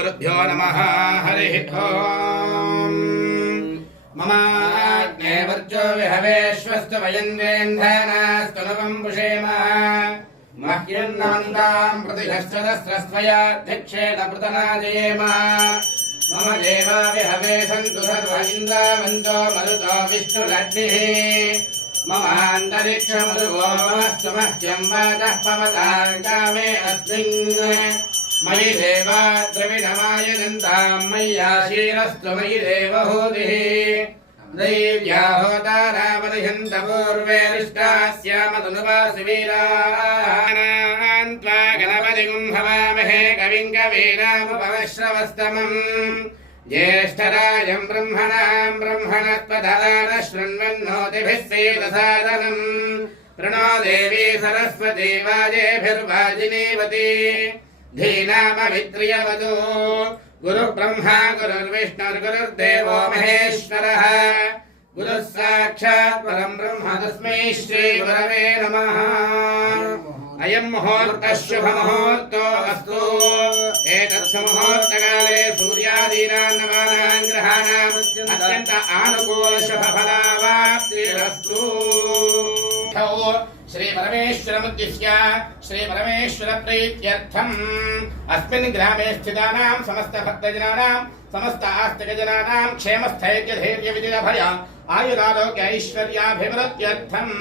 गुरुभ्यो नमः हरिः ओम् ममाग्ने वर्चो विहवेश्वस्तु वयन्वेन्धानास्तु नवम् पुषेम मह्यन्नमन्ताम् प्रतिहस्तदस्रस्त्वयाध्यक्षेण पृतनाजयेम मम देवा विहवे सन्तु सर्व इन्द्रावन्तो मरुतो विष्णुलड्भिः ममान्तरिक्षमरुगोमस्तु मह्यम् वाचः पवताम् कामे अस्मिन् मयि देवा द्रविणमायजन्ताम् मय्याशीरस्तु मयि देवहूतिः दैव्या होतारावनिहन्त पूर्वे रिष्टास्यामतनुवासि वीरान् त्वा गणपतिम् हवामहे कविम् कवीनामुपमश्रवस्तमम् ज्येष्ठराजम् ब्रह्मणाम् ब्रह्मणस्पदान शृण्वन्नोतिभिः सेदसादनम् प्रणो देवी सरस्वती वाजेभिर्वाजिनीवती धीनामभित्रियवदो गुरुब्रह्मा गुरुर्विष्णुर्गुरुर्देवो महेश्वरः गुरुः साक्षात् परम् ब्रह्म तस्मै श्रीगुरवे नमः। अयम् मुहूर्तः शुभमुहूर्तो अस्तु। एतत्समुहूर्तकाले सूर्यादीनाम् नवानाम् ग्रहाणाम् अत्यन्त आनुकूलशुभफलावाप्तिरस्तु। श्री परमेश्वरमुद्दिश्य श्री परमेश्वर प्रीत्यर्थम् अस्मिन् ग्रामे स्थितानां समस्त भक्तजनानां समस्त आस्तिकजनानां क्षेमस्थैर्य धैर्य विजय भय आयुरारोग्य ऐश्वर्याभिवृद्ध्यर्थम्